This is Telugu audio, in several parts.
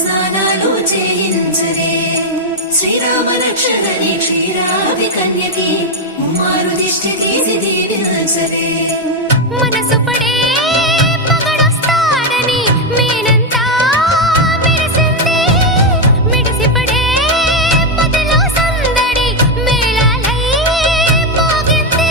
స్నానాలు చేయించరే శ్రీరామ రక్షణని క్షీరాది కన్యకి ముమ్మారు దిష్టి తీసి దీవించరే మనసు పడే మగడొస్తాడని మేనంతా మెరిసింది మిడిసిపడే పదిలో సందడి మేళాలై మోగింది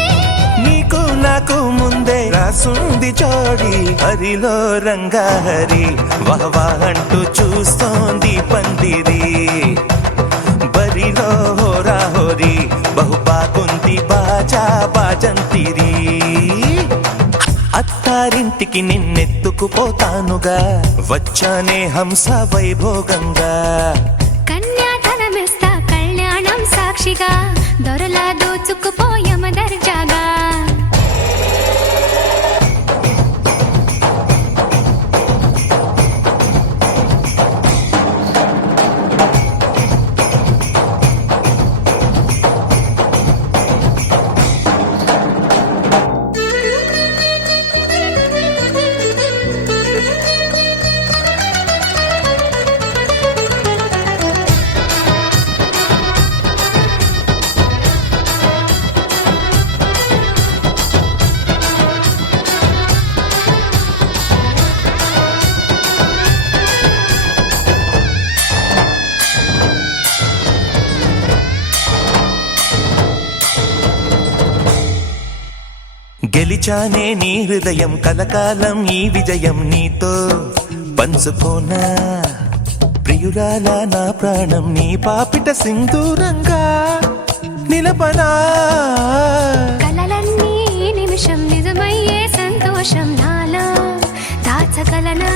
నీకు నాకు ముందే రాసుంది జోడి హరిలో రంగా హరి వహవా అంటూ చూస్తోంది పందిరి బరిలో హోరా హోరి బహు బాగుంది బాజా బాజంతిరి అత్తారింటికి నిన్నెత్తుకుపోతానుగా వచ్చానే హంస వైభోగంగా కన్యాధనమిస్తా కళ్యాణం సాక్షిగా దొరలా దోచుకుపోయమ దర్జాగా గెలిచానే నీ హృదయం కలకాలం ఈ విజయం నీతో పంచుకోనా ప్రియురాలా నా ప్రాణం నీ పాపిట సింధూరంగా నిలపనా కలలన్నీ నిమిషం నిజమయ్యే సంతోషం నాలో దాచగలనా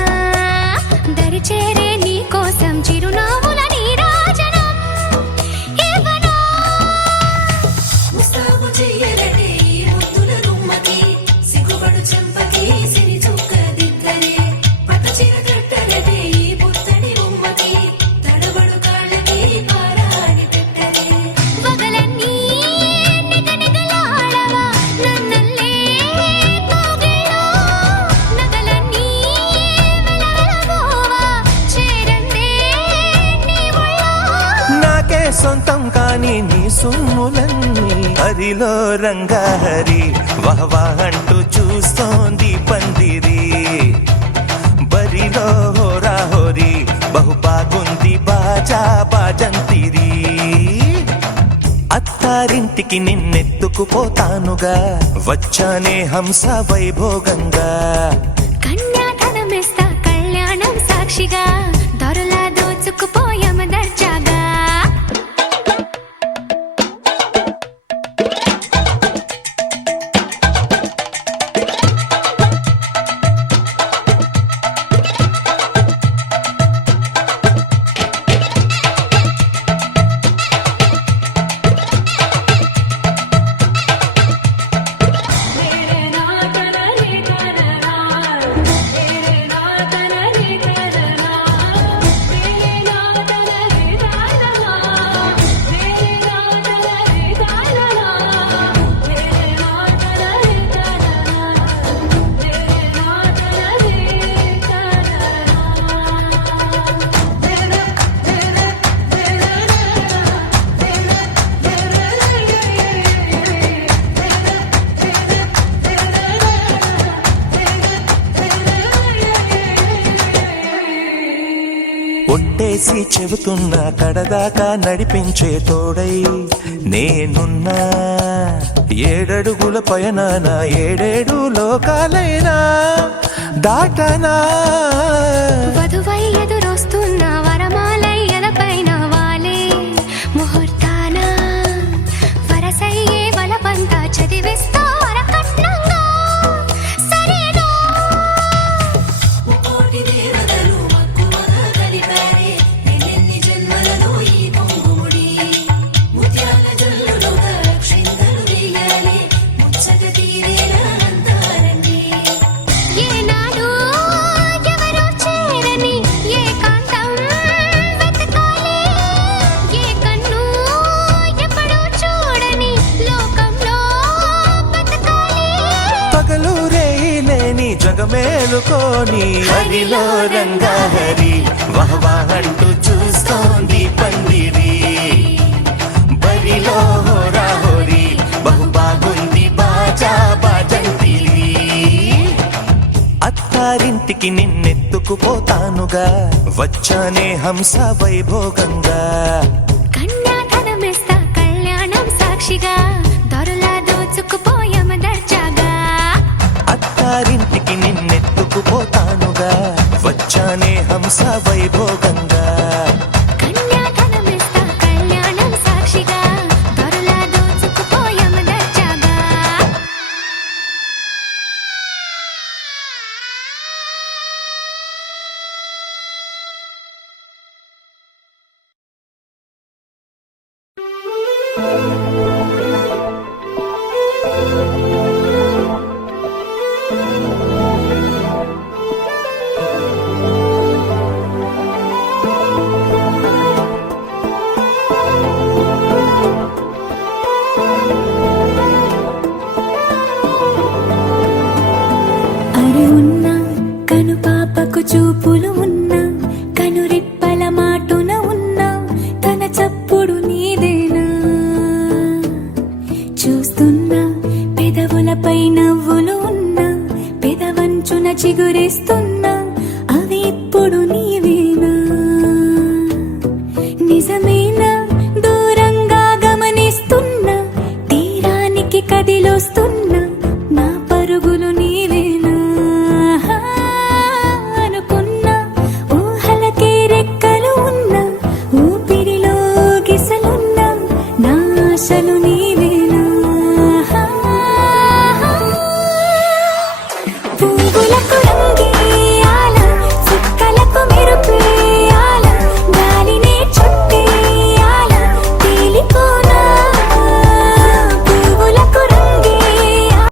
దరిచేరే నీ కోసం చిరునవ్వుల నీరాజనం ఇవ్వనా ముస్తాబు చెయ్యరటే ఈ ముద్దుల గుమ్మకి సిగ్గుపడు చెంపకి సిరి చుక్క దిద్దరే పట్టు చీర కట్టరటే ఈ పుత్తడి గుమ్మకి తడబడు కాళ్ళకి పారాని పెట్టరే వగలన్నీ నిగనిగలాడవా నన్నల్లే కోగిలో నగలన్నీ వెలవెలబోవా చేరందే నీ ఒళ్ళో నాకే సొంతం కాని నీ సొమ్ములన్నీ హరిలో రంగా హరి వహవా అంటూ చూస్తోంది పందిరి బరిలో హోరా హోరి బహు బాగుంది బాజా బాజంతిరి అత్తారింటికి నిన్నెత్తుకుపోతానుగా వచ్చానే హంస వైభోగంగా కన్యాధనమిస్తా కళ్యాణం సాక్షిగా దొరలా దోచుకుపోయమ దర్జాగా ఒట్టేసి చెబుతున్నా కడదాకా నడిపించే తోడై నేనున్నా ఏడడుగుల పయనాన ఏడేడు లోకాలైనా దాటనా వధువై ఎదురొస్తున్న వరమాలై ఎలపైన వాలే ముహూర్తాన వరసయ్యే వలపంతా చదివిస్తా వరకట్నంగా సరేనా కోటి దేవతలు మక్కువగా కలిపారే ఎన్నెన్ని జన్మలలో ఈ పొంగుముడి ముత్యాల జల్లులుగా క్షిందలు వేయాలి ముచ్చట తీరేలా అంతారండి ఏనాడు ఎవరో చేరని ఏకాంతం వెతకాలి ఏ కన్ను ఎప్పుడూ చూడని లోకంలో బతకాలి పగలు రేయి లేని జగమేలుకోని హరిలో రంగా హరి వహవా అంటూ చూస్తోంది పందిరి బరిలో హోరా హోరీ బహు బాగుంది బాజా బాజంతిరి అత్తారింటికి నిన్నెత్తుకుపోతానుగా వచ్చానే హంస వైభోగంగా కన్యాధనమిస్తా కళ్యాణం సాక్షిగా దొరలా దోచుకుపోయామ దర్జాగా అత్తారింటికి నిన్నెత్తుకుపోతానుగా వచ్చానే హంస వైభోగంగా కన్యాధనమిస్తా కళ్యాణం సాక్షిగా దొరలా దోచుకుపోయామ దర్జాగా అరే ఉన్నా కను పాపకు చూపులు ఉన్నా కను రెప్పల మాటున ఉన్నా తన చప్పుడు నీదేనా చూస్తున్నా పెదవులపై నవ్వులు ఉన్నా పెదవంచున చిగురేస్తున్నా అవి ఇప్పుడు నీవేనా నిజమేనా దూరంగా గమనిస్తున్నా తీరానికి కదిలొస్తున్నా నా పరుగులు నీవేనా అనుకున్నా ఊహలకే రెక్కలు ఉన్నా ఊపిరిలో గిసలున్నా నా ఆశలు నీవేనా పువ్వులకు